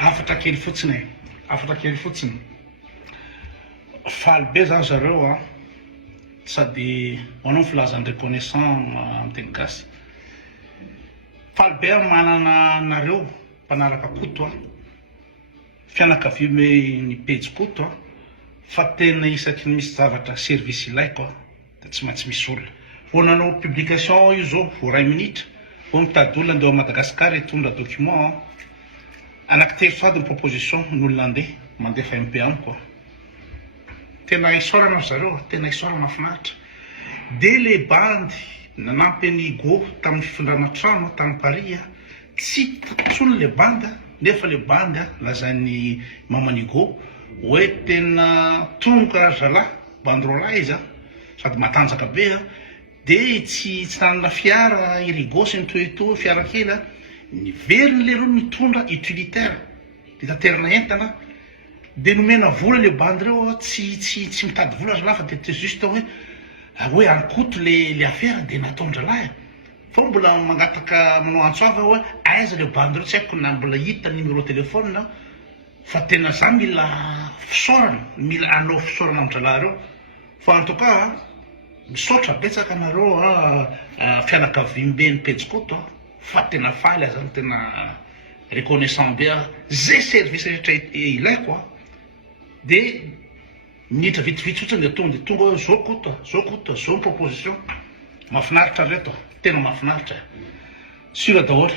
afatra kely fotsiny faly be zany zareo a sady manao filazany reconnaissant amin'ny teny gasy faly be manana nareo mpanaraka koto a fianakavia ny pejy koto a fa tena isaky misy zavatra service ilaiko a da tsy maintsy misy olona vao nanao publication io zao vao 2 minitra vao mitady olona andeha a Madagasikara hitondra document anankitelo sady ny proposition n'olona mandefa MP amiko tena isaorana zareo tena isaorana mahafinaritra de le bandy nanampy any go tamin'ny fitondrana trano tany Paris tsy tsony le bandy nefa le bandy lazainy mamany go hoe tena tonga zalahy bandrola izy sady matanjaka be de tsy nanana fiara irigo sy nitohitohy fiara kely niveriny le reo mitondra utilitaire ditaterana entana de nomena vola le bandy reo tsy mitady vola zalahy fa de juste hoe ankoto le affaire de nataondra lahy fa mbola mangataka manao antsoava hoe aiza le bandy reo tsy haiko na mbola hita numéro téléphone fa tena za mila fisaorana mila anao fisaorana amin'ny zalahy reo fa en tout cas misaotra betsaka anareo fianakaviam-be ny pejikoto fa tena faly zany tena reconnaissant be zay service rehetra ilaiko de minitra vitivity otrany de tonga hoe zao koto zao proposition mahafinaritra reto tena mahafinaritra sura daholo